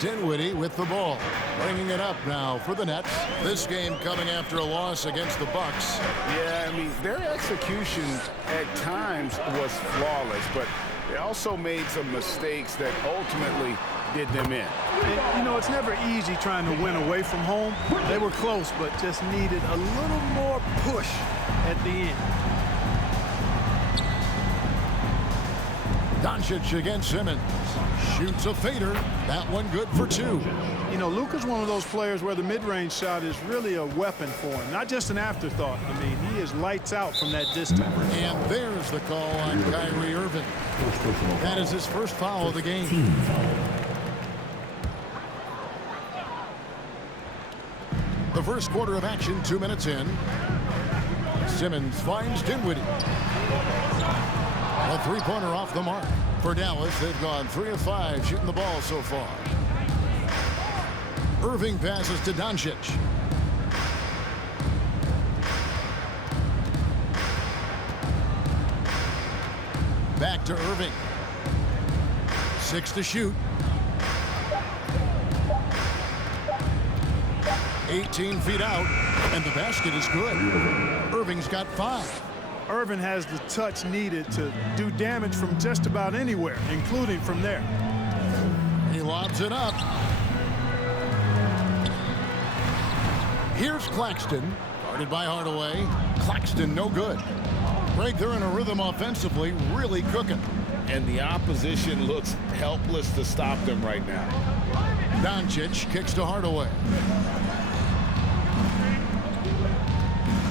Dinwiddie with the ball. Bringing it up now for the Nets. This game coming after a loss against the Bucks. Yeah, I mean, their execution at times was flawless, but they also made some mistakes that ultimately did them in. And, you know, it's never easy trying to win away from home. They were close, but just needed a little more push at the end. Doncic against Simmons. Shoots a fader. That one good for two. You know, Luka's one of those players where the mid-range shot is really a weapon for him, not just an afterthought. I mean, he is lights out from that distance. And there's the call on Kyrie Irving. That is his first foul of the game. The first quarter of action, 2 minutes in. Simmons finds Dinwiddie. A three-pointer off the mark. For Dallas, they've gone 3 of 5 shooting the ball so far. Irving passes to Doncic. Back to Irving. 6 to shoot. 18 feet out, and the basket is good. Irving's got 5. Irving has the touch needed to do damage from just about anywhere, including from there. He lobs it up. Here's Claxton, guarded by Hardaway. Claxton no good. Greg, they're in a rhythm offensively, really cooking. And the opposition looks helpless to stop them right now. Doncic kicks to Hardaway.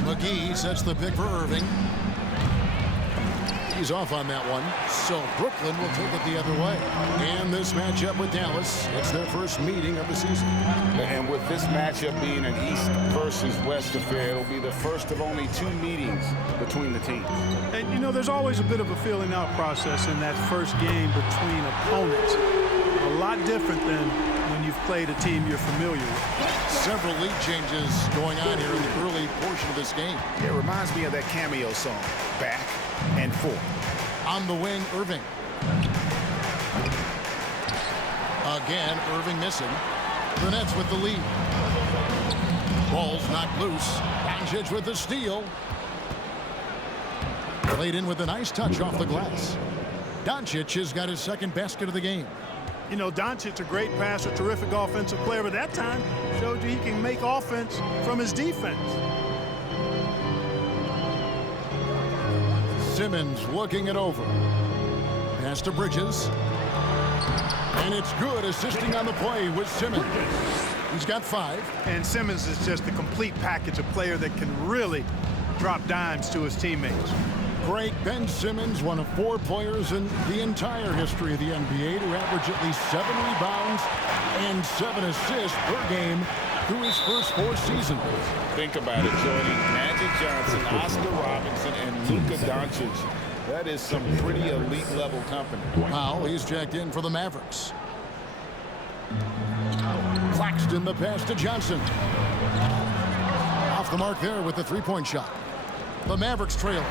McGee sets the pick for Irving. He's off on that one, so Brooklyn will take it the other way. And this matchup with Dallas, it's their first meeting of the season. And with this matchup being an East versus West affair, it'll be the first of only 2 meetings between the teams. And, you know, there's always a bit of a feeling out process in that first game between opponents. A lot different than when you've played a team you're familiar with. Several lead changes going on here in the early portion of this game. It reminds me of that cameo song, Back and Forth. On the wing, Irving. Again, Irving missing. The Nets with the lead. Ball's knocked loose. Doncic with the steal. Played in with a nice touch off the glass. Doncic has got his second basket of the game. You know, Doncic, a great passer, terrific offensive player, but that time showed you he can make offense from his defense. Simmons looking it over. Pass to Bridges. And it's good, assisting on the play with Simmons. He's got 5. And Simmons is just a complete package, a player that can really drop dimes to his teammates. Great. Ben Simmons, one of 4 players in the entire history of the NBA to average at least 7 rebounds and 7 assists per game through his first 4 seasons. Think about it, joining Magic Johnson, Oscar Robinson, and Luka Doncic. That is some pretty elite-level company. Powell, he's checked in for the Mavericks. Claxton, the pass to Johnson. Off the mark there with the three-point shot. The Mavericks trail.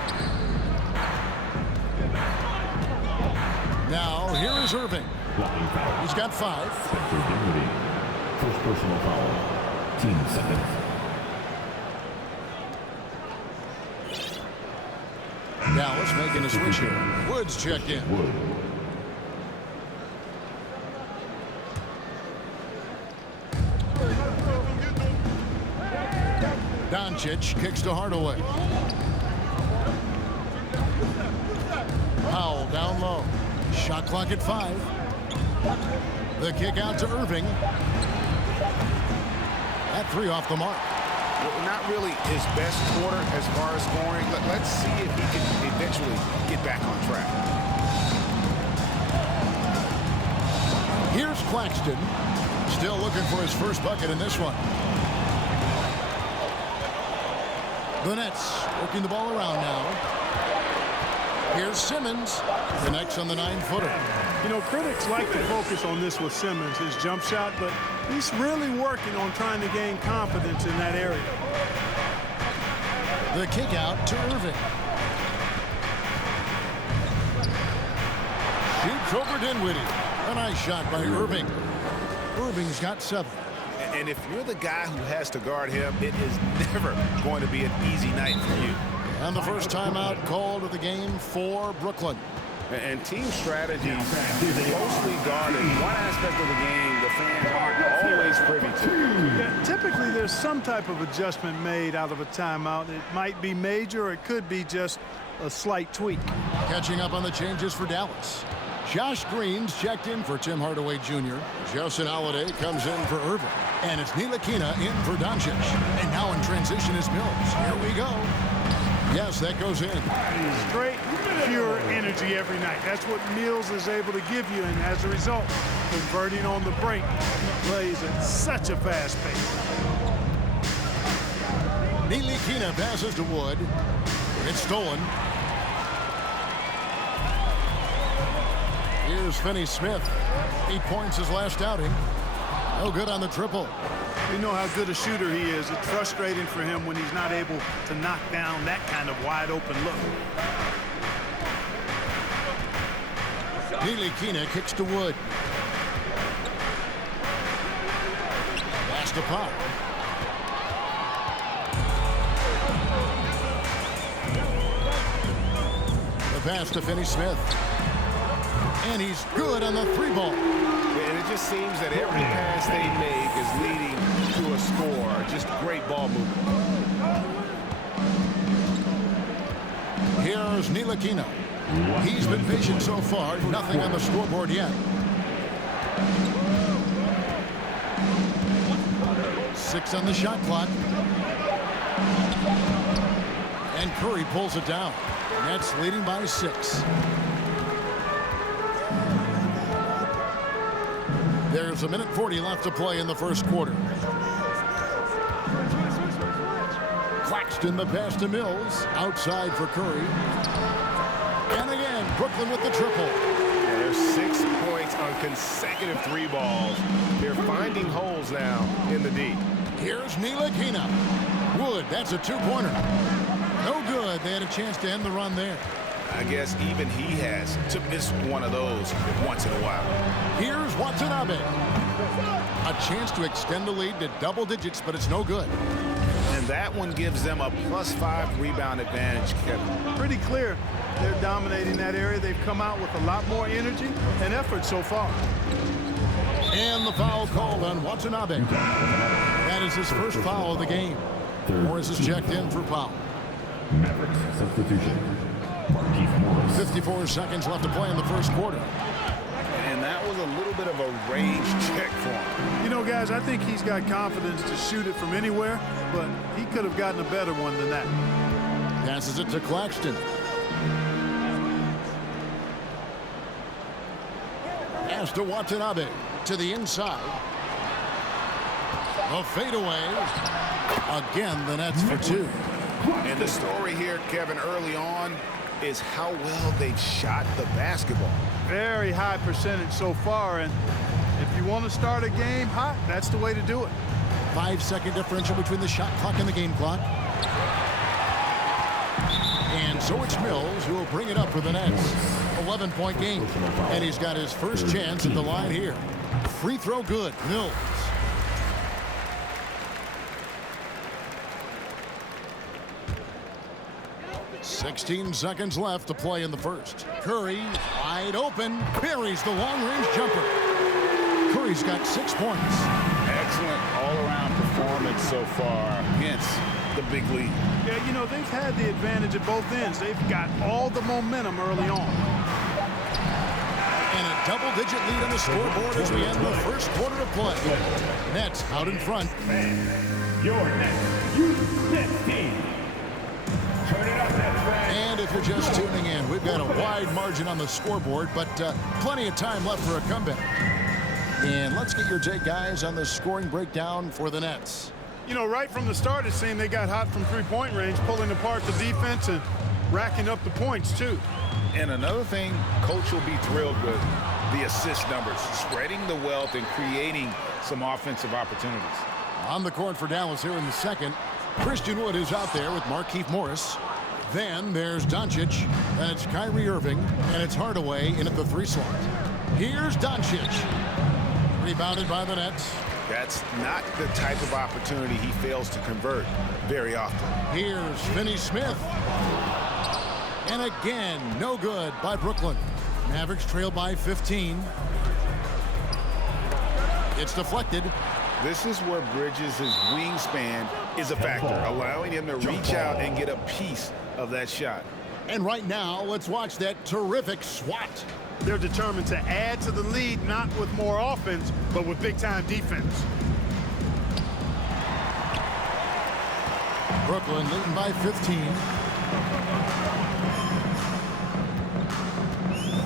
Now, here is Irving. He's got 5. First personal foul. Team second. Dallas making a switch here. Woods checked in. Doncic kicks to Hardaway. Powell down low. Shot clock at 5. The kick out to Irving. That 3 off the mark. Not really his best quarter as far as scoring. Let's see if he can eventually get back on track. Here's Claxton. Still looking for his first bucket in this one. The Nets working the ball around now. Here's Simmons. Connects on the 9-footer. You know, critics like to focus on this with Simmons, his jump shot, but he's really working on trying to gain confidence in that area. The kick out to Irving. Shoots over Dinwiddie. A nice shot by Irving. Irving's got 7. And if you're the guy who has to guard him, it is never going to be an easy night for you. And the first timeout called of the game for Brooklyn. And team strategies mostly guarded. One aspect of the game the fans aren't always privy to. Yeah, typically, there's some type of adjustment made out of a timeout. It might be major, or it could be just a slight tweak. Catching up on the changes for Dallas. Josh Green's checked in for Tim Hardaway Jr. Justin Holiday comes in for Irving. And it's Ntilikina in for Doncic. And now in transition is Mills. Here we go. Yes, that goes in. Straight, pure energy every night. That's what Mills is able to give you, and as a result, converting on the break, he plays at such a fast pace. Ntilikina passes to Wood. It's stolen. Here's Finney-Smith. 8 points his last outing. No good on the triple. We know how good a shooter he is. It's frustrating for him when he's not able to knock down that kind of wide-open look. Ntilikina kicks to Wood. Pass to Pop. The pass to Finney-Smith. And he's good on the 3-ball. And it just seems that every pass they make is leading to a score. Just great ball movement. Here's Ntilikina. He's been patient so far. Nothing on the scoreboard yet. 6 on the shot clock. And Curry pulls it down. Nets leading by 6. There's 1:40 left to play in the first quarter. Claxton the pass to Mills. Outside for Curry. And again, Brooklyn with the triple. Yeah, there's 6 points on consecutive 3 balls. They're finding holes now in the D. Here's Ntilikina. Wood, that's a 2-pointer. No good. They had a chance to end the run there. I guess even he has to miss one of those once in a while. Here's Watanabe. A chance to extend the lead to double digits, but it's no good. And that one gives them a +5 rebound advantage, Kevin. Pretty clear they're dominating that area. They've come out with a lot more energy and effort so far. And the foul called on Watanabe. That is his first foul of the game. Morris is checked in for foul. Mavericks substitution. Markieff Morris. 54 seconds left to play in the first quarter. And that was a little bit of a range check for him. You know, guys, I think he's got confidence to shoot it from anywhere, but he could have gotten a better one than that. Passes it to Claxton. Pass to Watanabe. To the inside. A fadeaway. Again, the Nets for 2. And the story here, Kevin, early on is how well they've shot the basketball. Very high percentage so far, and if you want to start a game hot, that's the way to do it. 5-second differential between the shot clock and the game clock. And so it's Mills who will bring it up for the Nets. 11-point game. And he's got his first chance at the line here. Free throw good. Mills. .16 seconds left to play in the first. Curry, wide open, buries the long-range jumper. Curry's got 6 points. Excellent all-around performance so far against the big lead. Yeah, you know, they've had the advantage at both ends. They've got all the momentum early on. And a double-digit lead on the scoreboard as we end the first quarter of play. Nets out in front. Your next youth Nets team. Turn it up, Nets fans. And if you're just tuning in, we've got a wide margin on the scoreboard, but plenty of time left for a comeback. And let's get your take, guys, on the scoring breakdown for the Nets. You know, right from the start, it seemed they got hot from three-point range, pulling apart the defense and racking up the points, too. And another thing, Coach will be thrilled with the assist numbers, spreading the wealth and creating some offensive opportunities. On the court for Dallas here in the second, Christian Wood is out there with Markieff Morris. Then there's Doncic, then it's Kyrie Irving, and it's Hardaway in at the 3 slot. Here's Doncic. Rebounded by the Nets. That's not the type of opportunity he fails to convert very often. Here's Finney-Smith. And again, no good by Brooklyn. Mavericks trail by 15. It's deflected. This is where Bridges' wingspan is a factor, allowing him to reach out and get a piece of that shot. And right now, let's watch that terrific swat. They're determined to add to the lead, not with more offense, but with big-time defense. Brooklyn leading by 15.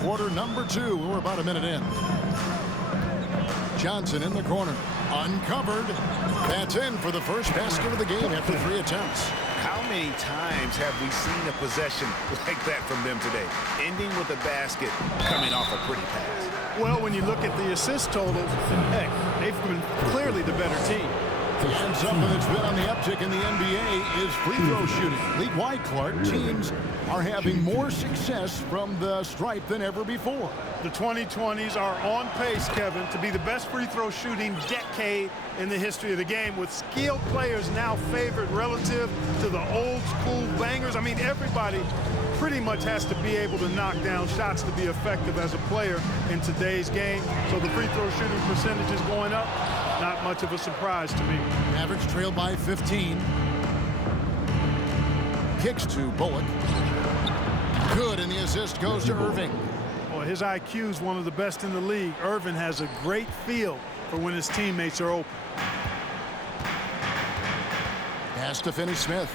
Quarter number 2. We're about a minute in. Johnson in the corner. Uncovered. That's in for the first basket of the game after 3 attempts. How many times have we seen a possession like that from them today? Ending with a basket coming off a pretty pass. Well, when you look at the assist totals, heck, they've been clearly the better team. And something that's been on the uptick in the NBA is free throw shooting. League-wide, Clark, teams are having more success from the stripe than ever before. The 2020s are on pace, Kevin, to be the best free throw shooting decade in the history of the game, with skilled players now favored relative to the old school bangers. I mean, everybody pretty much has to be able to knock down shots to be effective as a player in today's game. So the free throw shooting percentage is going up. Not much of a surprise to me. Mavericks trail by 15. Kicks to Bullock. Good, and the assist goes to Irving. Well, his IQ is one of the best in the league. Irving has a great feel for when his teammates are open. Pass to Finney-Smith.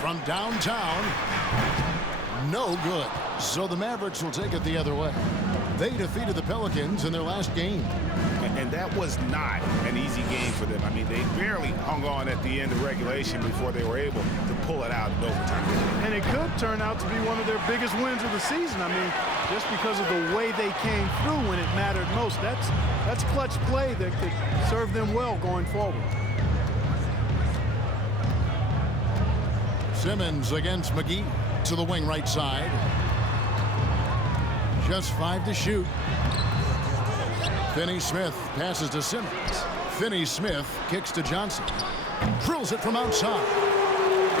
From downtown. No good. So the Mavericks will take it the other way. They defeated the Pelicans in their last game. And that was not an easy game for them. I mean, they barely hung on at the end of regulation before they were able to pull it out in overtime. And it could turn out to be one of their biggest wins of the season. I mean, just because of the way they came through when it mattered most. That's clutch play that could serve them well going forward. Simmons against McGee to the wing right side. Just 5 to shoot. Finney-Smith passes to Simmons. Finney-Smith kicks to Johnson. Drills it from outside.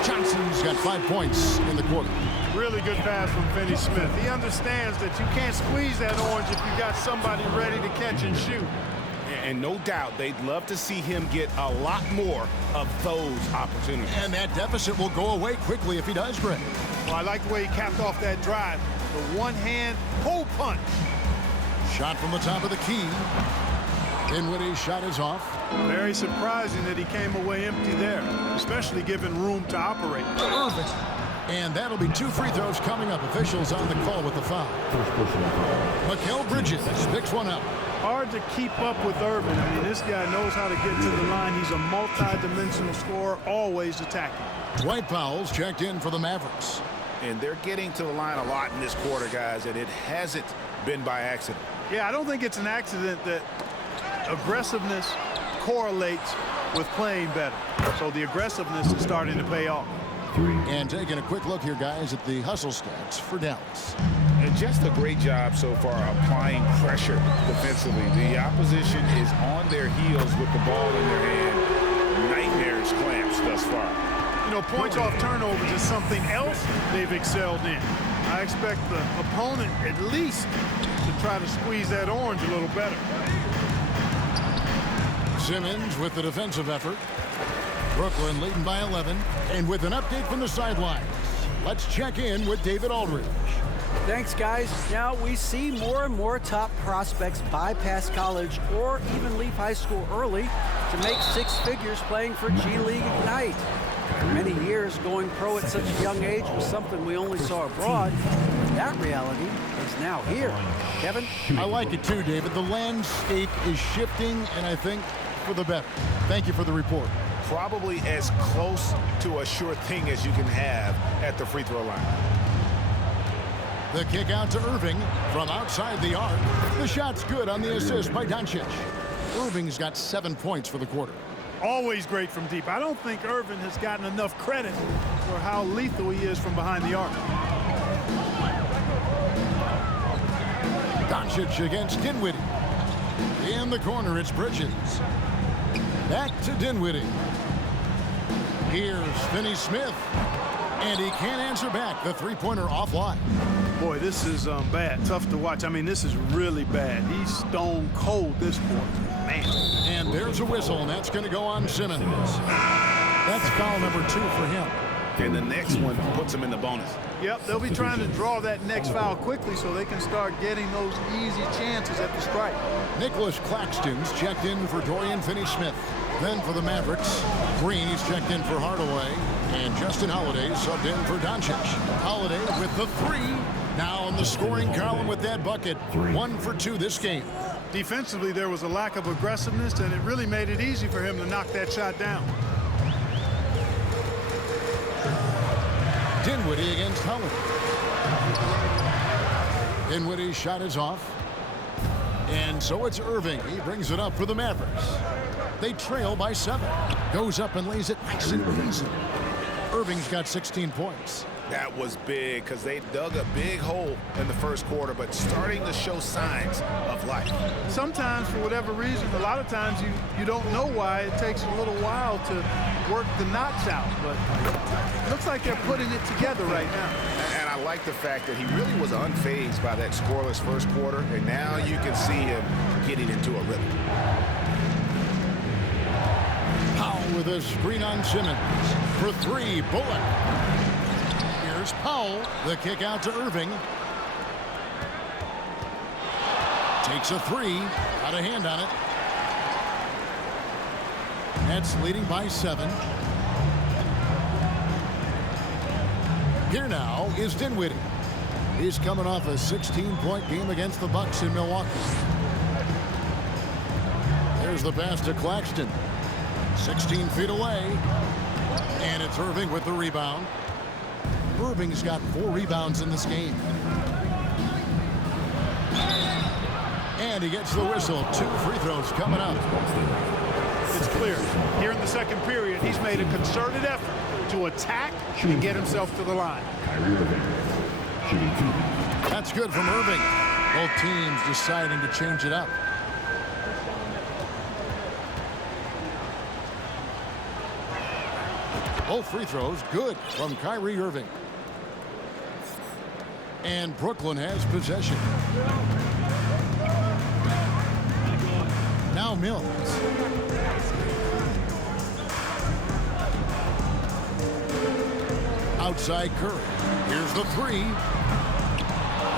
Johnson's got 5 points in the quarter. Really good pass from Finney-Smith. He understands that you can't squeeze that orange if you got somebody ready to catch and shoot. And no doubt they'd love to see him get a lot more of those opportunities. And that deficit will go away quickly if he does, Greg. Well, I like the way he capped off that drive. The one-hand pull punch. Shot from the top of the key. Dinwiddie's shot is off. Very surprising that he came away empty there, especially given room to operate. Irving. And that'll be 2 free throws coming up. Officials on the call with the foul. Mikal Bridges picks one up. Hard to keep up with Irving. I mean, this guy knows how to get to the line. He's a multi-dimensional scorer, always attacking. Dwight Powell's checked in for the Mavericks. And they're getting to the line a lot in this quarter, guys, and it hasn't been by accident. Yeah, I don't think it's an accident that aggressiveness correlates with playing better. So the aggressiveness is starting to pay off. And taking a quick look here, guys, at the hustle stats for Dallas. And just a great job so far applying pressure defensively. The opposition is on their heels with the ball in their hand. Nightmarish clamps thus far. You know, points off turnovers is something else they've excelled in. I expect the opponent at least to try to squeeze that orange a little better. Simmons with the defensive effort. Brooklyn leading by 11. And with an update from the sidelines, let's check in with David Aldridge. Thanks, guys. Now we see more and more top prospects bypass college or even leave high school early to make 6 figures playing for G League Ignite. For many years, going pro at such a young age was something we only saw abroad. That reality is now here. Kevin? I like it too, David. The landscape is shifting, and I think for the better. Thank you for the report. Probably as close to a sure thing as you can have at the free throw line. The kick out to Irving from outside the arc. The shot's good on the assist by Doncic. Irving's got 7 points for the quarter. Always great from deep. I don't think Irving has gotten enough credit for how lethal he is from behind the arc. Doncic against Dinwiddie. In the corner, it's Bridges. Back to Dinwiddie. Here's Finney Smith. And he can't answer back. The three-pointer offline. Boy, this is bad. Tough to watch. I mean, this is really bad. He's stone cold this quarter. Man. And there's a whistle, and that's going to go on Simmons. That's foul number 2 for him. And the next one puts him in the bonus. Yep, they'll be trying to draw that next foul quickly so they can start getting those easy chances at the strike. Nicholas Claxton's checked in for Dorian Finney-Smith. Then for the Mavericks, Green, he's checked in for Hardaway. And Justin Holiday subbed in for Doncic. Holiday with the 3. Now in the scoring column with that bucket. 1 for 2 this game. Defensively, there was a lack of aggressiveness, and it really made it easy for him to knock that shot down. Dinwiddie against Howard. Dinwiddie's shot is off. And so it's Irving. He brings it up for the Mavericks. They trail by 7. Goes up and lays it nice and easy. Irving's got 16 points. That was big because they dug a big hole in the first quarter, but starting to show signs of life. Sometimes, for whatever reason, a lot of times you don't know why. It takes a little while to work the knots out, but it looks like they're putting it together right now. And I like the fact that he really was unfazed by that scoreless first quarter, and now you can see him getting into a rhythm. Powell with a screen on Simmons. For 3, Bullock. Here's Powell. The kick out to Irving. Takes a 3. Got a hand on it. Nets leading by 7. Here now is Dinwiddie. He's coming off a 16-point game against the Bucks in Milwaukee. There's the pass to Claxton. 16 feet away. And it's Irving with the rebound. Irving's got 4 rebounds in this game. And he gets the whistle. 2 free throws coming up. It's clear. Here in the second period, he's made a concerted effort to attack and get himself to the line. That's good from Irving. Both teams deciding to change it up. Both free throws good from Kyrie Irving. And Brooklyn has possession. Now Mills. Outside Curry. Here's the 3.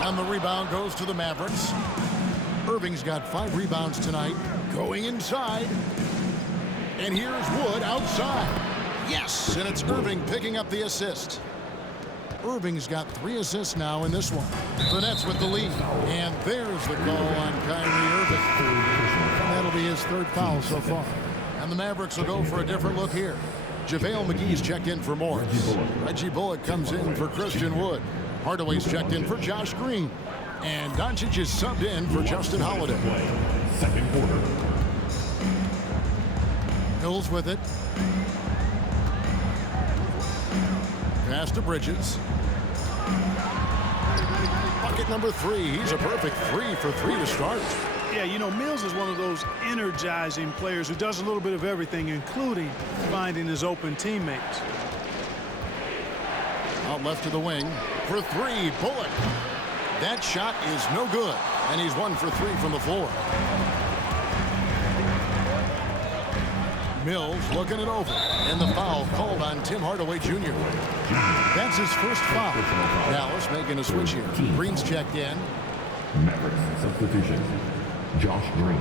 And the rebound goes to the Mavericks. Irving's got 5 rebounds tonight. Going inside. And here's Wood outside. Yes, and it's Irving picking up the assist. Irving's got 3 assists now in this one. The Nets with the lead. And there's the call on Kyrie Irving. And that'll be his 3rd foul so far. And the Mavericks will go for a different look here. JaVale McGee's checked in for Morris. Reggie Bullock comes in for Christian Wood. Hardaway's checked in for Josh Green. And Doncic is subbed in for Justin Holiday. Second quarter. Mills with it. Pass to Bridges. Bucket number 3. He's a perfect 3 for 3 to start. Yeah, you know, Mills is one of those energizing players who does a little bit of everything, including finding his open teammates. Out left to the wing. For 3, Bullock. That shot is no good. And he's 1 for 3 from the floor. Mills looking it over. And the foul called on Tim Hardaway Jr. That's his first foul. Dallas making a switch here. Green's checked in. Mavericks substitution. Josh Green.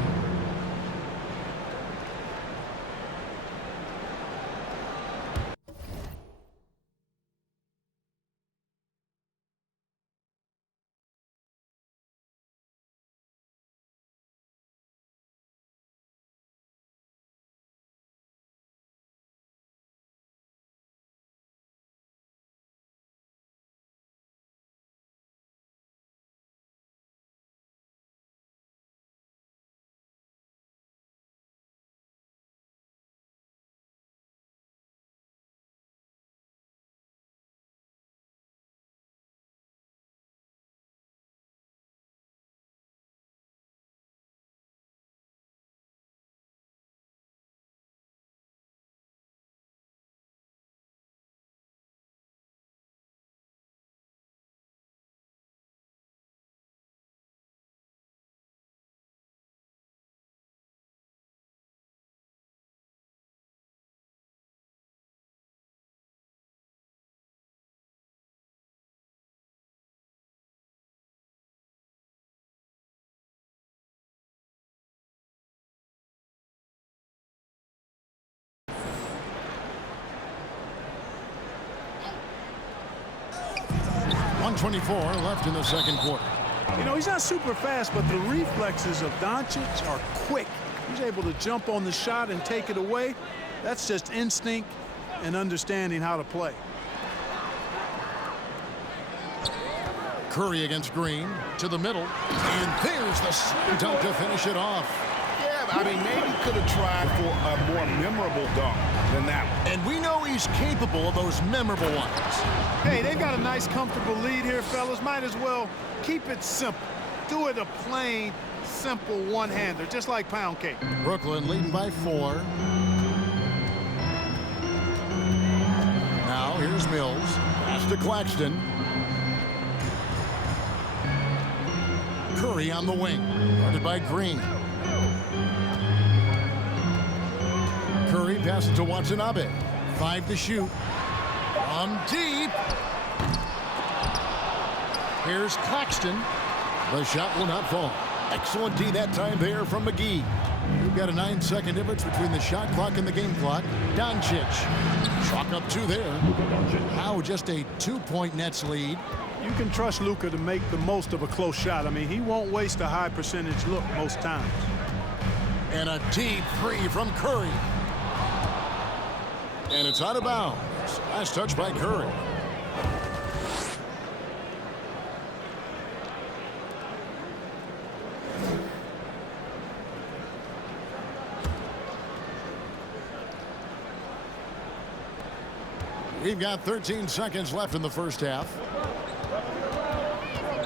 1:24 left in the second quarter. You know, he's not super fast, but the reflexes of Doncic are quick. He's able to jump on the shot and take it away. That's just instinct and understanding how to play. Curry against Green to the middle. And there's the slam dunk to finish it off. Yeah, I mean, maybe could have tried for a more memorable dunk than that one. And we know he's capable of those memorable ones. Hey, they've got a nice, comfortable lead here, fellas. Might as well keep it simple. Do it a plain, simple one-hander, just like pound cake. Brooklyn leading by 4. Now here's Mills. Pass to Claxton. Curry on the wing. Guarded by Green. Curry passes to Watanabe. 5 to shoot. From deep. Here's Claxton. The shot will not fall. Excellent D that time there from McGee. We've got a 9-second difference between the shot clock and the game clock. Doncic. Chalk up 2 there. Now just a 2-point Nets lead. You can trust Luka to make the most of a close shot. I mean, he won't waste a high percentage look most times. And a deep three from Curry. And it's out of bounds. Last touch by Curry. We've got 13 seconds left in the first half.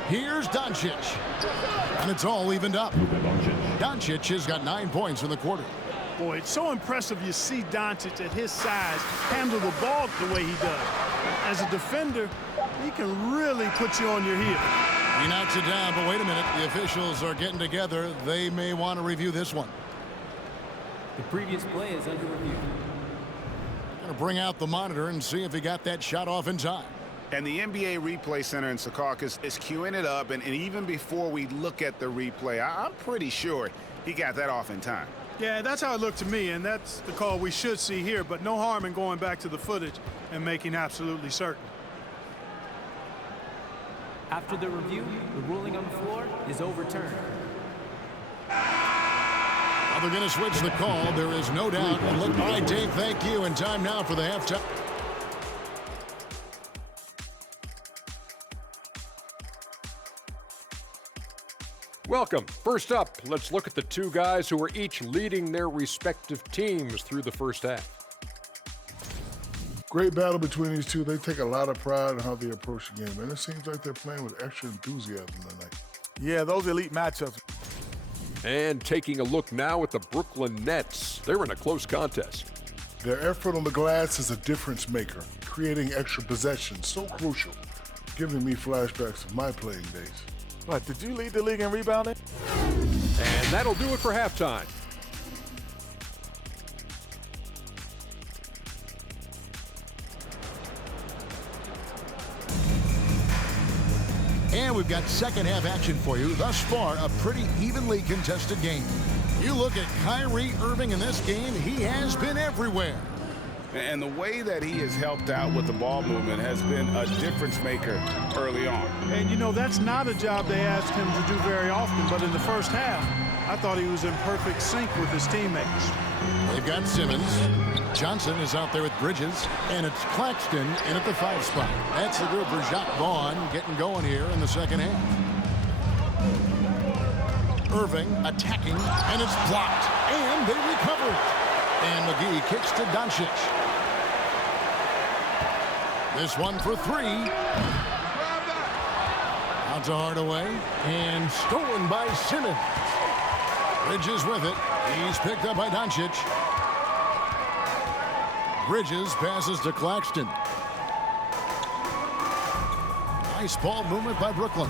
Here's Doncic. And it's all evened up. Doncic has got 9 points in the quarter. Boy, it's so impressive you see Doncic at his size handle the ball the way he does. As a defender, he can really put you on your heel. He knocks it down, but wait a minute. The officials are getting together. They may want to review this one. The previous play is under review. Going to bring out the monitor and see if he got that shot off in time. And the NBA Replay Center in Secaucus is queuing it up, and even before we look at the replay, I'm pretty sure he got that off in time. Yeah, that's how it looked to me, and that's the call we should see here, but no harm in going back to the footage and making absolutely certain. After the review, the ruling on the floor is overturned. Now they're going to switch the call. There is no doubt. All right, Dave, thank you. And time now for the halftime. Welcome. First up, let's look at the two guys who are each leading their respective teams through the first half. Great battle between these two. They take a lot of pride in how they approach the game, and it seems like they're playing with extra enthusiasm tonight. Yeah, those elite matchups. And taking a look now at the Brooklyn Nets. They're in a close contest. Their effort on the glass is a difference maker, creating extra possessions, so crucial, giving me flashbacks of my playing days. What, did you lead the league in rebounding? And that'll do it for halftime. And we've got second half action for you. Thus far, a pretty evenly contested game. You look at Kyrie Irving in this game, he has been everywhere. And the way that he has helped out with the ball movement has been a difference maker early on. And, you know, that's not a job they asked him to do very often, but in the first half, I thought he was in perfect sync with his teammates. They've got Simmons. Johnson is out there with Bridges, and it's Claxton in at the 5 spot. That's the group for Jacques Vaughn getting going here in the second half. Irving attacking, and it's blocked, and they recover it. And McGee kicks to Doncic. This one for 3. Out to Hardaway, and stolen by Simmons. Bridges with it. He's picked up by Doncic. Bridges passes to Claxton. Nice ball movement by Brooklyn.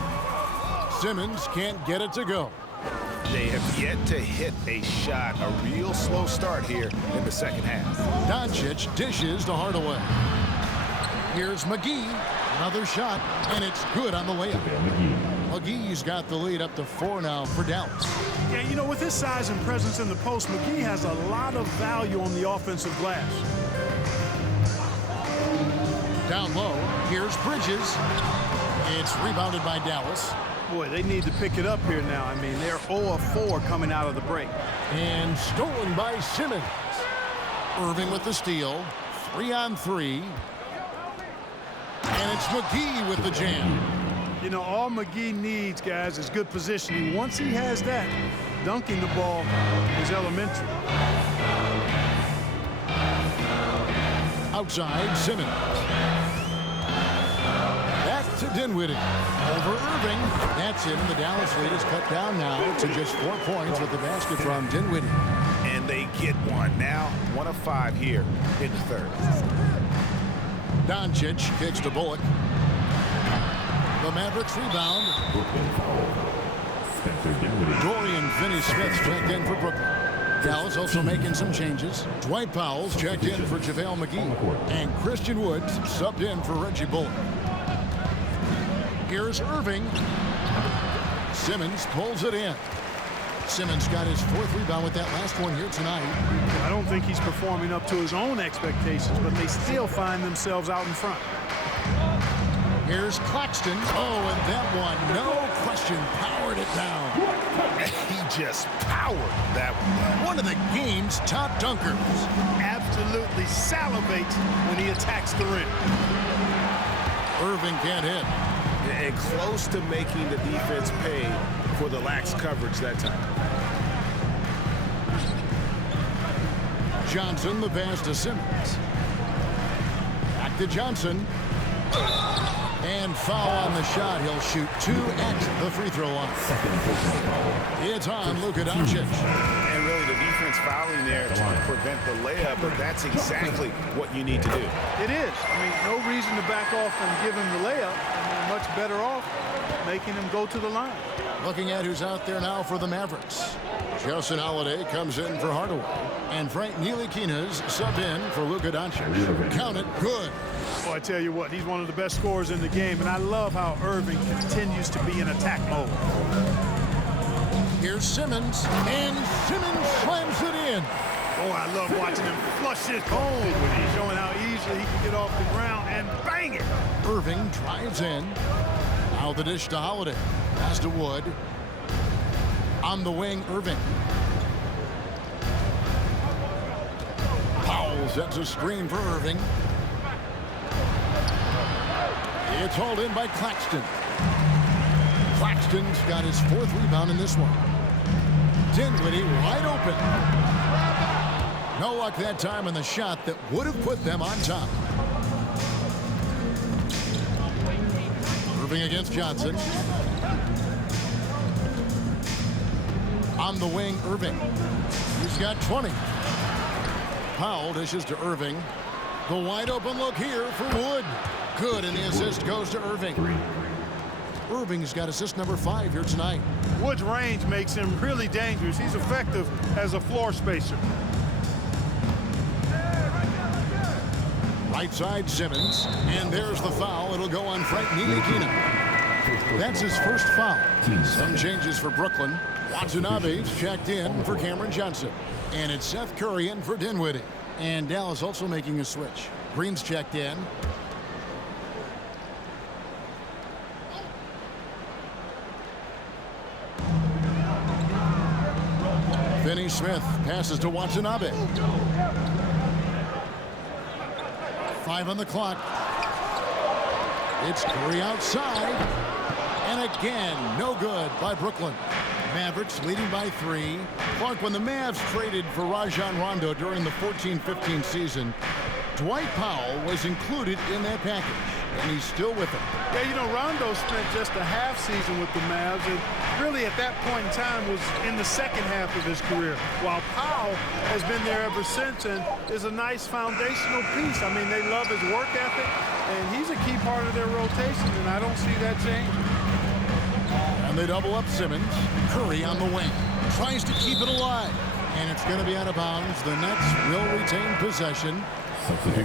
Simmons can't get it to go. They have yet to hit a shot, a real slow start here in the second half. Doncic dishes to Hardaway. Here's McGee. Another shot, and it's good on the layup. McGee's got the lead up to 4 now for Dallas. Yeah, you know, with his size and presence in the post, McGee has a lot of value on the offensive glass. Down low, here's Bridges. It's rebounded by Dallas. Boy, they need to pick it up here now. I mean, they're 0 of 4 coming out of the break. And stolen by Simmons. Irving with the steal. 3-on-3. And it's McGee with the jam. You know, all McGee needs, guys, is good positioning. Once he has that, dunking the ball is elementary. Outside, Simmons. Back to Dinwiddie. Over Irving. That's it, and the Dallas lead is cut down now to just 4 points with the basket from Dinwiddie. And they get one. Now 1 of 5 here in the third. Doncic kicks to Bullock. The Mavericks rebound. Dorian Finney-Smith checked in for Brooklyn. Dallas also making some changes. Dwight Powell's checked in for JaVale McGee. And Christian Woods subbed in for Reggie Bullock. Here's Irving. Simmons pulls it in. Simmons got his 4th rebound with that last one here tonight. I don't think he's performing up to his own expectations, but they still find themselves out in front. Here's Claxton. Oh, and that one, no question, powered it down. He just powered that one. One of the game's top dunkers. Absolutely salivates when he attacks the rim. Irving can't hit. And close to making the defense pay for the lax coverage that time. Johnson, the pass to Simmons. Back to Johnson. And foul on the shot. He'll shoot 2 at the free throw line. It's on Luka Doncic. And really the defense fouling there to prevent the layup, but that's exactly what you need to do. It is. I mean, no reason to back off and give him the layup. I mean, much better off making him go to the line. Looking at who's out there now for the Mavericks. Justin Holiday comes in for Hardaway. And Frank Ntilikina's subbed in for Luka Doncic. Count it, good. Well, I tell you what, he's one of the best scorers in the game, and I love how Irving continues to be in attack mode. Here's Simmons, and Simmons slams it in. Oh, I love watching him flush his home when he's showing how easily he can get off the ground and bang it. Irving drives in. Now the dish to Holiday. Pass to Wood. On the wing, Irving. Powell sets a screen for Irving. It's hauled in by Claxton. Claxton's got his 4th rebound in this one. Dinwiddie wide open. No luck that time on the shot that would have put them on top. Irving against Johnson. On the wing, Irving. He's got 20. Powell dishes to Irving. The wide open look here for Wood. Good, and the assist goes to Irving. Irving's got assist number 5 here tonight. Wood's range makes him really dangerous. He's effective as a floor spacer. Right side, Simmons. And there's the foul. It'll go on Frank Ntilikina. That's his first foul. Some changes for Brooklyn. Watanabe's checked in for Cameron Johnson. And it's Seth Curry in for Dinwiddie. And Dallas also making a switch. Green's checked in. Finney-Smith passes to Watanabe. 5 on the clock. It's Curry outside. And again, no good by Brooklyn. Mavericks leading by 3. Clark, when the Mavs traded for Rajon Rondo during the 14-15 season, Dwight Powell was included in that package, and he's still with them. Yeah, you know, Rondo spent just a half season with the Mavs, and really at that point in time was in the second half of his career, while Powell has been there ever since and is a nice foundational piece. I mean, they love his work ethic, and he's a key part of their rotation, and I don't see that changing. And they double up Simmons. Curry on the wing. Tries to keep it alive. And it's going to be out of bounds. The Nets will retain possession.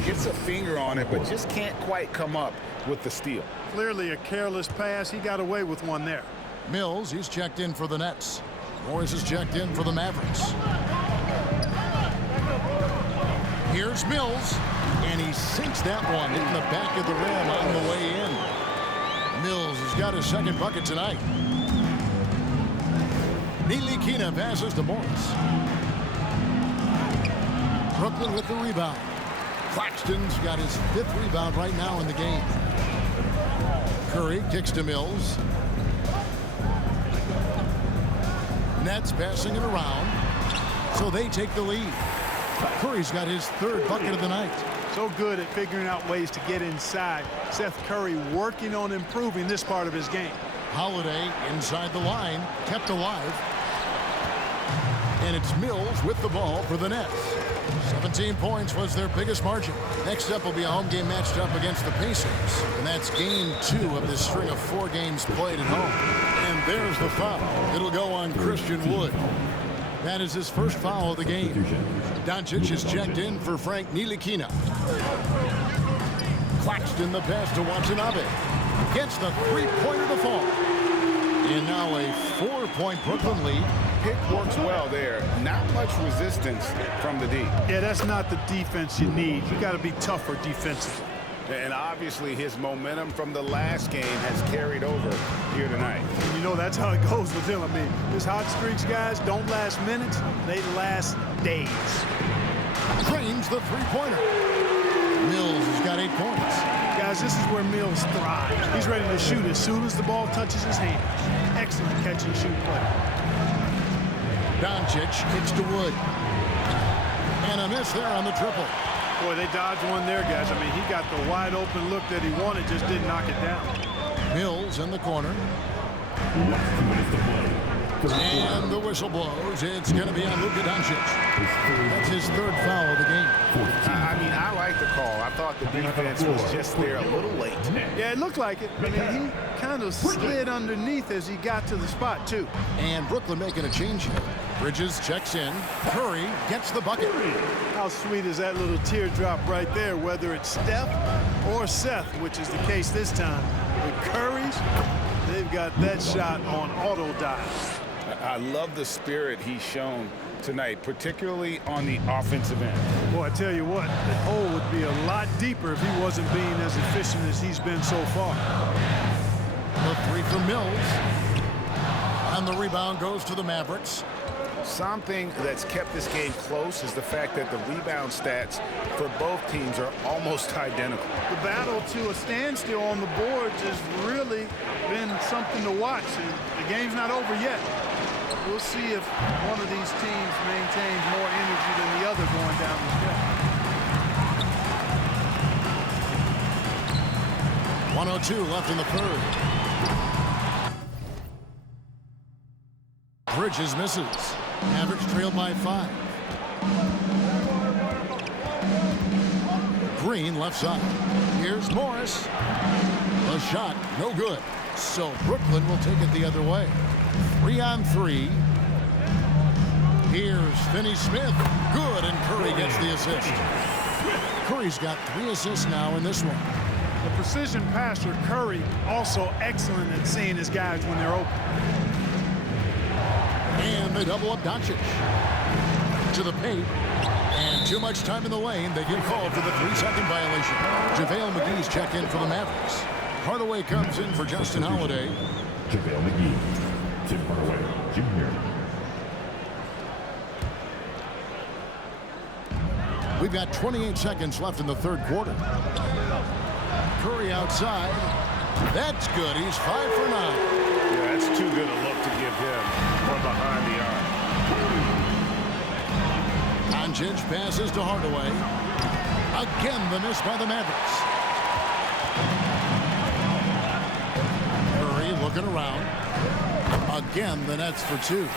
Gets a finger on it, but just can't quite come up with the steal. Clearly a careless pass. He got away with one there. Mills, he's checked in for the Nets. Morris is checked in for the Mavericks. Here's Mills. And he sinks that one in the back of the rim on the way in. Mills has got his second bucket tonight. Ntilikina passes to Morris. Brooklyn with the rebound. Claxton's got his 5th rebound right now in the game. Curry kicks to Mills. Nets passing it around, so they take the lead. Curry's got his 3rd bucket of the night. So good at figuring out ways to get inside. Seth Curry working on improving this part of his game. Holiday inside the line, kept alive. And it's Mills with the ball for the Nets. 17 points was their biggest margin. Next up will be a home game matched up against the Pacers. And that's game 2 of this string of 4 games played at home. And there's the foul. It'll go on Christian Wood. That is his first foul of the game. Doncic is checked in for Frank Ntilikina. Claxton the pass to Watanabe. Gets the 3-pointer to fall. And now a 4-point Brooklyn lead. Pick works well there. Not much resistance from the D. Yeah, that's not the defense you need. You got to be tougher defensively. And obviously his momentum from the last game has carried over here tonight. And you know that's how it goes with him. I mean, his hot streaks, guys, don't last minutes. They last days. Drains the 3-pointer. Mills has got 8 points. Guys, this is where Mills thrives. He's ready to shoot as soon as the ball touches his hands. Excellent catch and shoot play. Doncic kicks to Wood. And a miss there on the triple. Boy, they dodged one there, guys. I mean, he got the wide open look that he wanted, just didn't knock it down. Mills in the corner. And the whistle blows. It's going to be on Luka Doncic. That's his 3rd foul of the game. I mean, I like the call. I thought the defense was just there a little late. Yeah, it looked like it. I mean, he kind of slid underneath as he got to the spot, too. And Brooklyn making a change here. Bridges checks in. Curry gets the bucket. How sweet is that little teardrop right there, whether it's Steph or Seth, which is the case this time. With Curry's, they've got that shot on auto dive. I love the spirit he's shown tonight, particularly on the offensive end. Boy, I tell you what, the hole would be a lot deeper if he wasn't being as efficient as he's been so far. The 3 from Mills. And the rebound goes to the Mavericks. Something that's kept this game close is the fact that the rebound stats for both teams are almost identical. The battle to a standstill on the boards has really been something to watch. And the game's not over yet. We'll see if one of these teams maintains more energy than the other going down the stretch. 1:02 left in the 3rd. Bridges misses. Mavericks trail by 5. Green left side. Here's Morris. The shot, no good. So Brooklyn will take it the other way. 3-on-3. Here's Finney-Smith. Good, and Curry gets the assist. Curry's got 3 assists now in this one. The precision passer, Curry, also excellent at seeing his guys when they're open. And they double up Doncic. To the paint. And too much time in the lane. They get called for the 3-second violation. JaVale McGee's checked in for the Mavericks. Hardaway comes in for Justin Holiday. JaVale McGee. Tim Hardaway Jr. We've got 28 seconds left in the 3rd quarter. Curry outside. That's good. He's 5 for 9. Yeah, that's too good a look to give him from behind the arc. Doncic passes to Hardaway. Again, the miss by the Mavericks. Curry looking around. Again, the Nets for 2.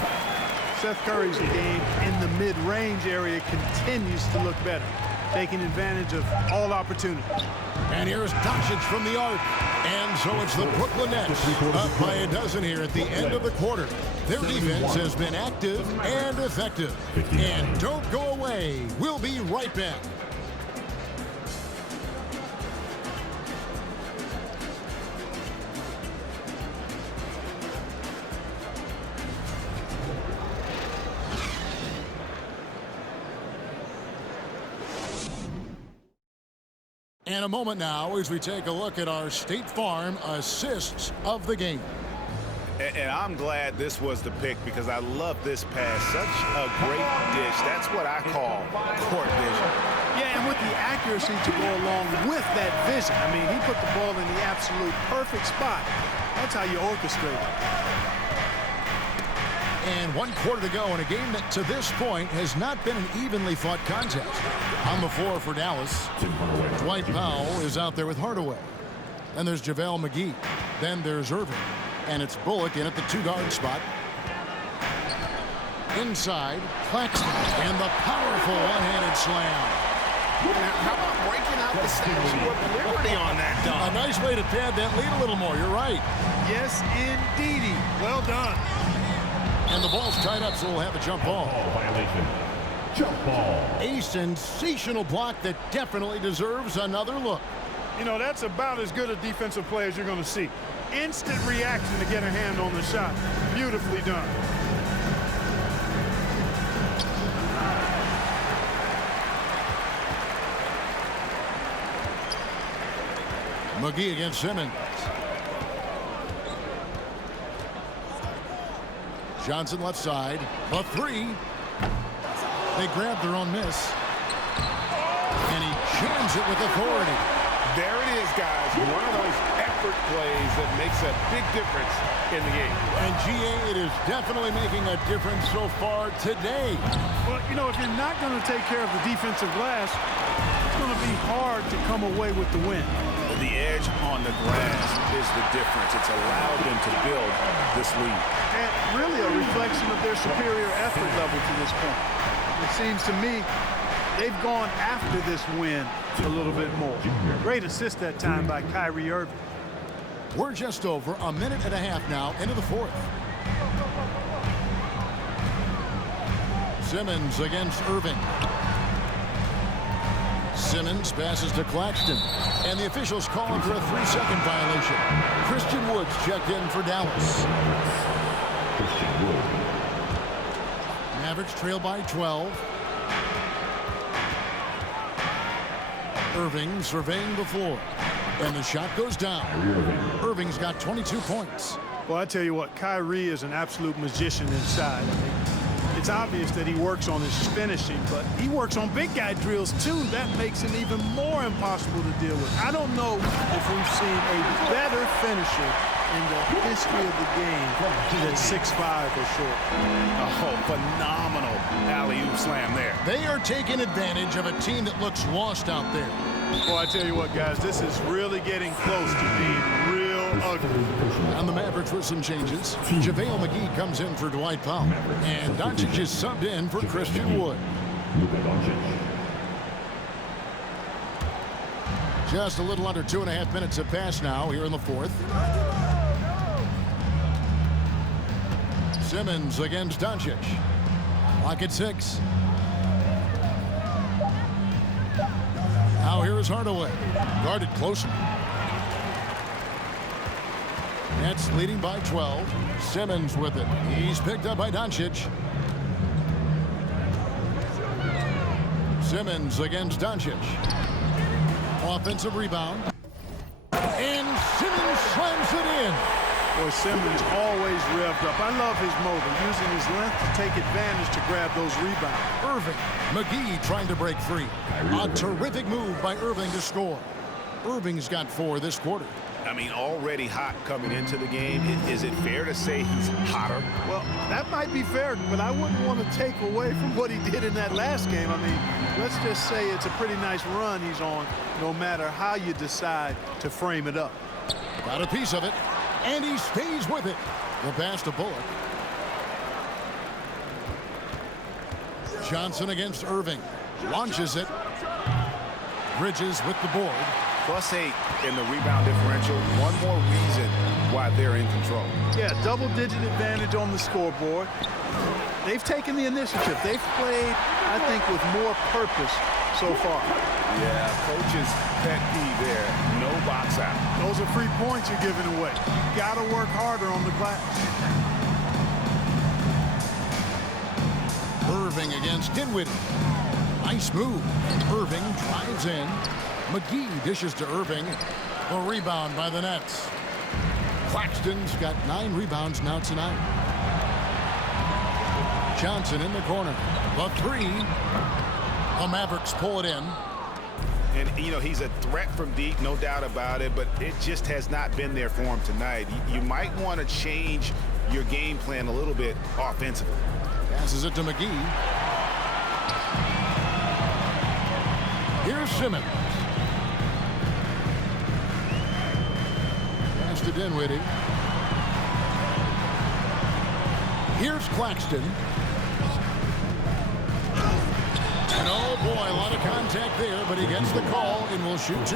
Seth Curry's game in the mid-range area continues to look better, taking advantage of all opportunities. And here's Doncic from the arc. And so it's the Brooklyn Nets up by a dozen here at the end of the quarter. Their defense has been active and effective. And don't go away. We'll be right back. And And a moment now as we take a look at our State Farm assists of the game. And I'm glad this was the pick because I love this pass. Such a great dish. That's what I call court vision. Yeah, and with the accuracy to go along with that vision. I mean, he put the ball in the absolute perfect spot. That's how you orchestrate it. And 1 quarter to go in a game that to this point has not been an evenly fought contest. On the floor for Dallas, Dwight Powell is out there with Hardaway. Then there's JaVale McGee. Then there's Irving. And it's Bullock in at the 2-guard spot. Inside, Claxton, and the powerful one-handed slam. How about breaking out the Statue of Liberty on that dunk? A nice way to pad that lead a little more. You're right. Yes, indeedy. Well done. And the ball's tied up, so we'll have a jump ball. Violation. Jump ball. A sensational block that definitely deserves another look. You know, that's about as good a defensive play as you're going to see. Instant reaction to get a hand on the shot. Beautifully done. McGee against Simmons. Johnson left side. The 3. They grab their own miss. And he jams it with authority. There it is, guys. One of those effort plays that makes a big difference in the game. And GA, it is definitely making a difference so far today. Well, you know, if you're not going to take care of the defensive glass, it's going to be hard to come away with the win. The edge on the glass is the difference. It's allowed them to build this lead. And really a reflection of their superior effort level to this point. It seems to me they've gone after this win a little bit more. Great assist that time by Kyrie Irving. We're just over a minute and a half now into the 4th. Simmons against Irving. Simmons passes to Claxton. And the officials calling for a 3-second violation. Christian Woods checked in for Dallas. Mavericks trail by 12. Irving surveying the floor. And the shot goes down. Irving's got 22 points. Well, I tell you what, Kyrie is an absolute magician inside. I mean, it's obvious that he works on his finishing, but he works on big guy drills too. That makes him even more impossible to deal with. I don't know if we've seen a better finisher in the history of the game than 6'5" or short. Oh, phenomenal alley-oop slam there. They are taking advantage of a team that looks lost out there. Well, I tell you what, guys, this is really getting close to being real ugly. On the Mavericks with some changes, JaVale McGee comes in for Dwight Powell. And Doncic is subbed in for Christian Wood. Just a little under 2.5 minutes have passed now here in the 4th. Simmons against Doncic. Clock at 6. Now here is Hardaway. Guarded closer. Nets leading by 12. Simmons with it. He's picked up by Doncic. Simmons against Doncic. Offensive rebound. And Simmons slams it in. Boy, Simmons always revved up. I love his motor, using his length to take advantage to grab those rebounds. Irving. McGee trying to break free. A terrific move by Irving to score. Irving's got 4 this quarter. I mean, already hot coming into the game. Is it fair to say he's hotter? Well, that might be fair, but I wouldn't want to take away from what he did in that last game. I mean, let's just say it's a pretty nice run he's on, no matter how you decide to frame it up. Got a piece of it, and he stays with it. The pass to Bullock. Johnson against Irving. Launches it. Bridges with the board. +8 in the rebound differential. One more reason why they're in control. Yeah, double-digit advantage on the scoreboard. They've taken the initiative. They've played, I think, with more purpose so far. Yeah, coach's pet peeve there. No box out. Those are free points you're giving away. You got to work harder on the glass. Irving against Dinwiddie. Nice move. Irving drives in. McGee dishes to Irving. A rebound by the Nets. Claxton's got 9 rebounds now tonight. Johnson in the corner. The 3. The Mavericks pull it in. And, you know, he's a threat from deep, no doubt about it, but it just has not been there for him tonight. You might want to change your game plan a little bit offensively. Passes it to McGee. Here's Simmons. Pass to Dinwiddie. Here's Claxton. And oh boy, a lot of contact there, but he gets the call and will shoot 2.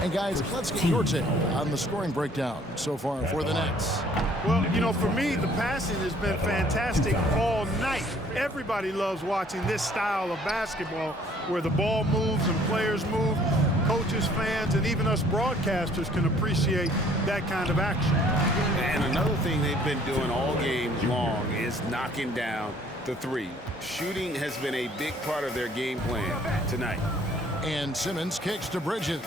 And guys, let's get your take on the scoring breakdown so far for the Nets. Well, you know, for me, the passing has been fantastic all night. Everybody loves watching this style of basketball where the ball moves and players move. Coaches, fans, and even us broadcasters can appreciate that kind of action. And another thing they've been doing all game long is knocking down the 3. Shooting has been a big part of their game plan tonight. And Simmons kicks to Bridges.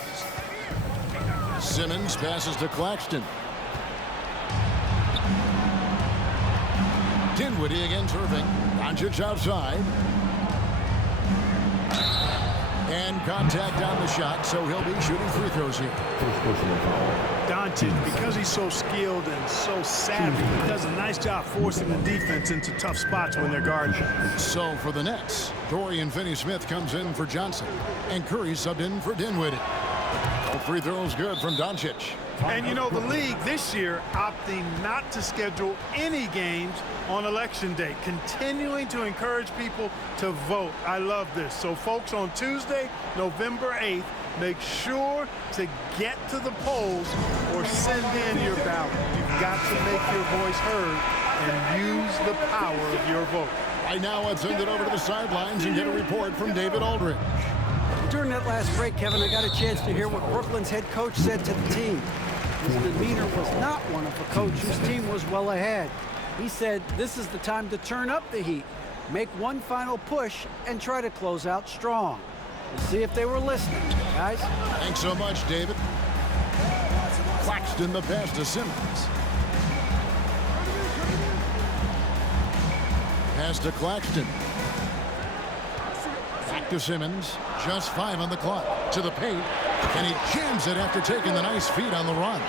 Simmons passes to Claxton. Dinwiddie against Irving. Doncic outside. And contact on the shot, so he'll be shooting free throws here. Doncic, because he's so skilled and so savvy, he does a nice job forcing the defense into tough spots when they're guarding. So for the Nets, Dorian Finney-Smith comes in for Johnson. And Curry subbed in for Dinwiddie. All free throws good from Doncic. And you know, the league this year opting not to schedule any games on election day, continuing to encourage people to vote. I love this. So folks, on Tuesday, November 8th, make sure to get to the polls or send in your ballot. You've got to make your voice heard and use the power of your vote. Right now, let's send it over to the sidelines and get a report from David Aldridge. During that last break, Kevin, I got a chance to hear what Brooklyn's head coach said to the team. His demeanor was not one of a coach whose team was well ahead. He said this is the time to turn up the heat, make one final push, and try to close out strong. We'll see if they were listening, guys. Thanks so much, David. Claxton the pass to Simmons. Pass to Claxton. Back to Simmons. Just 5 on the clock. To the paint. And he jams it after taking the nice feed on the run.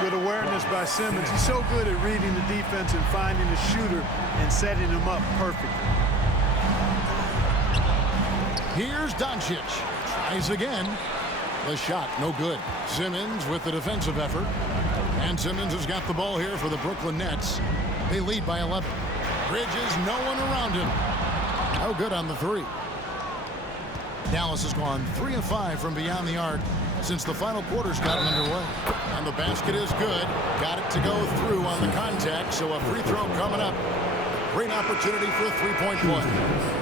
Good awareness by Simmons. He's so good at reading the defense and finding the shooter and setting him up perfectly. Here's Doncic. Tries again. The shot, no good. Simmons with the defensive effort. And Simmons has got the ball here for the Brooklyn Nets. They lead by 11. Bridges, no one around him. No good on the 3. Dallas has gone 3 of 5 from beyond the arc since the final quarter's gotten underway. And the basket is good. Got it to go through on the contact, so a free throw coming up. Great opportunity for a three-point play.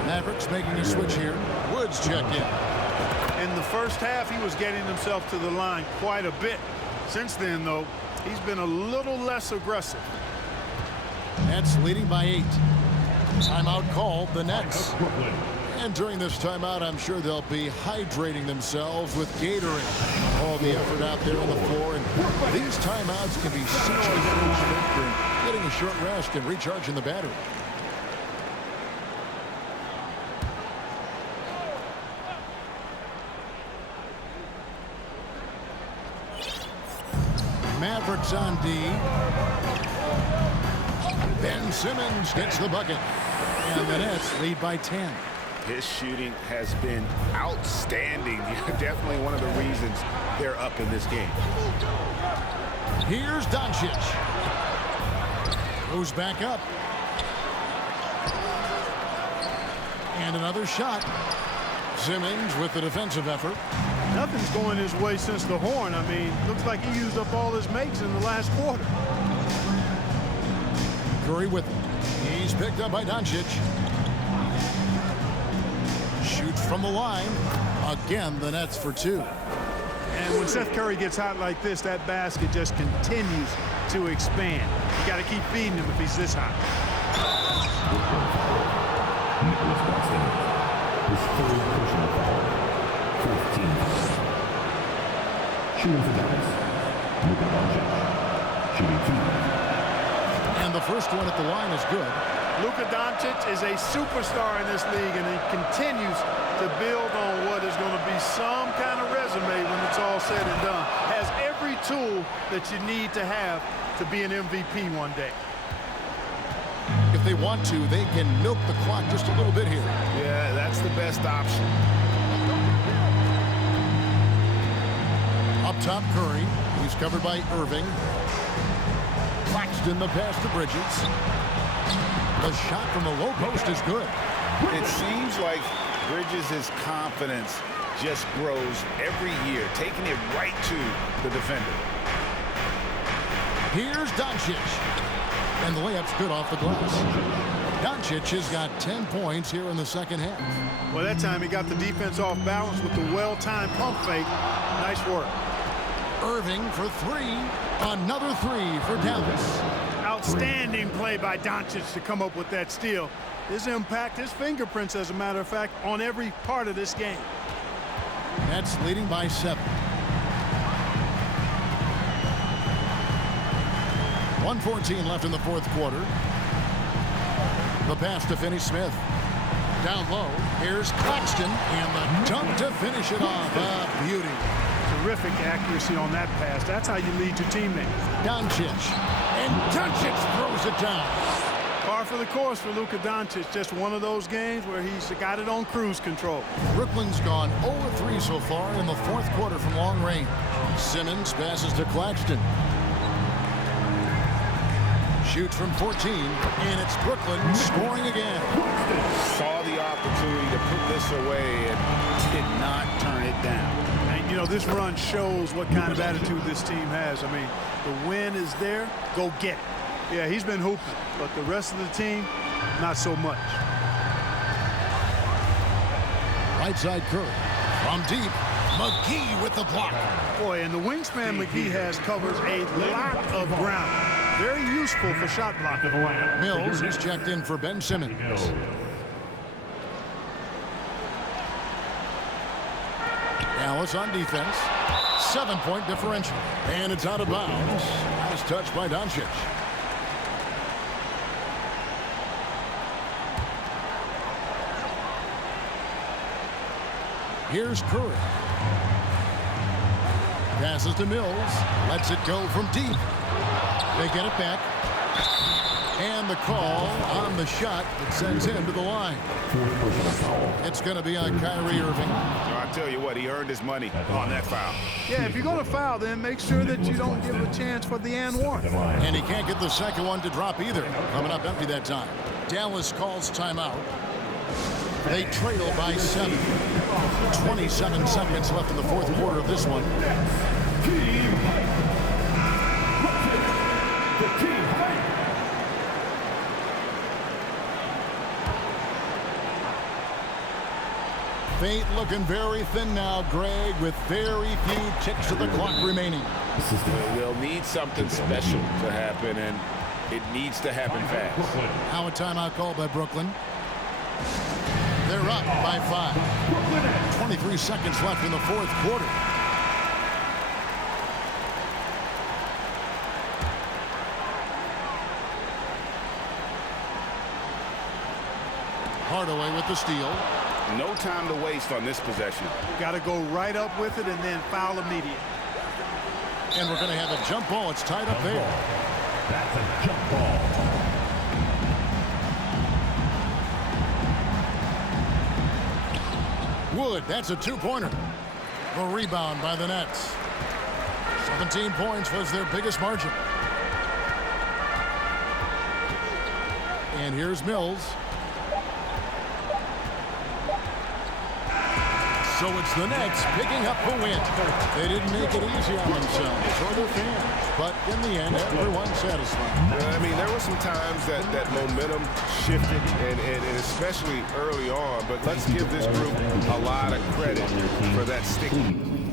Mavericks making a switch here. Woods checked in. In the first half, he was getting himself to the line quite a bit. Since then, though, he's been a little less aggressive. Nets leading by 8. Timeout called, the Nets. And during this timeout, I'm sure they'll be hydrating themselves with Gatorade. All the effort out there on the floor. And these timeouts can be such a huge factor in getting a short rest and recharging the battery. Mavericks on D. Ben Simmons gets the bucket. And the Nets lead by 10. His shooting has been outstanding. Definitely one of the reasons they're up in this game. Here's Doncic. Goes back up. And another shot. Simmons with the defensive effort. Nothing's going his way since the horn. I mean, looks like he used up all his makes in the last quarter. Curry with it. He's picked up by Doncic. Shoots from the line. Again, the Nets for 2. And when Seth Curry gets hot like this, that basket just continues to expand. You got to keep feeding him if he's this hot. Shooting for Dallas, Luka Doncic. Shooting 2. And the first one at the line is good. Luka Doncic is a superstar in this league, and he continues to build on what is going to be some kind of resume when it's all said and done. Has every tool that you need to have to be an MVP one day. If they want to, they can milk the clock just a little bit here. Yeah, that's the best option. Up top, Curry. He's covered by Irving. Claxton the pass to Bridges. The shot from the low post is good. It seems like Bridges' confidence just grows every year, taking it right to the defender. Here's Doncic. And the layup's good off the glass. Doncic has got 10 points here in the second half. Well, that time he got the defense off balance with the well-timed pump fake. Nice work. Irving for 3. Another 3 for Dallas. Outstanding play by Doncic to come up with that steal. His impact, his fingerprints, as a matter of fact, on every part of this game. Nets leading by 7. 1:14 left in the fourth quarter. The pass to Finney-Smith. Down low, here's Claxton, and the dunk to finish it off. A beauty. Terrific accuracy on that pass. That's how you lead your teammates. Doncic, and Doncic throws it down. Par for the course for Luka Doncic. Just one of those games where he's got it on cruise control. Brooklyn's gone 0-3 so far in the fourth quarter from long range. Simmons passes to Claxton. Shoots from 14, and it's Brooklyn scoring again. Saw the opportunity to put this away and did not turn it down. And, you know, this run shows what kind of attitude this team has. I mean, the win is there. Go get it. Yeah, he's been hooping, but the rest of the team, not so much. Right side Curry. From deep, McGee with the block. Boy, and the wingspan McGee has covers a lot of ground. Very useful for shot blocking. Mills is checked in for Ben Simmons. Dallas on defense. 7-point differential. And it's out of bounds. Nice touch by Doncic. Here's Curry. Passes to Mills. Lets it go from deep. They get it back. And the call on the shot that sends him to the line. It's going to be on Kyrie Irving. I tell you what, he earned his money on that foul. Yeah, if you're going to foul, then make sure that you don't give a chance for the and one. And he can't get the second one to drop either. Coming up empty that time. Dallas calls timeout. They trail by 7. 27 seconds left in the fourth quarter of this one. Fate looking very thin now, Greg, with very few ticks of the clock remaining. We'll need something special to happen, and it needs to happen fast. Now a timeout called by Brooklyn. They're up by 5. 23 seconds left in the fourth quarter. Hardaway with the steal. No time to waste on this possession. Got to go right up with it and then foul immediate. And we're going to have a jump ball. It's tied up there. That's a jump ball. Wood, that's a two-pointer. A rebound by the Nets. 17 points was their biggest margin. And here's Mills. So it's the Nets picking up the win. They didn't make it easy on themselves or their fans, but in the end, everyone's satisfied. I mean, there were some times that momentum shifted, and especially early on, but let's give this group a lot of credit for that sticking.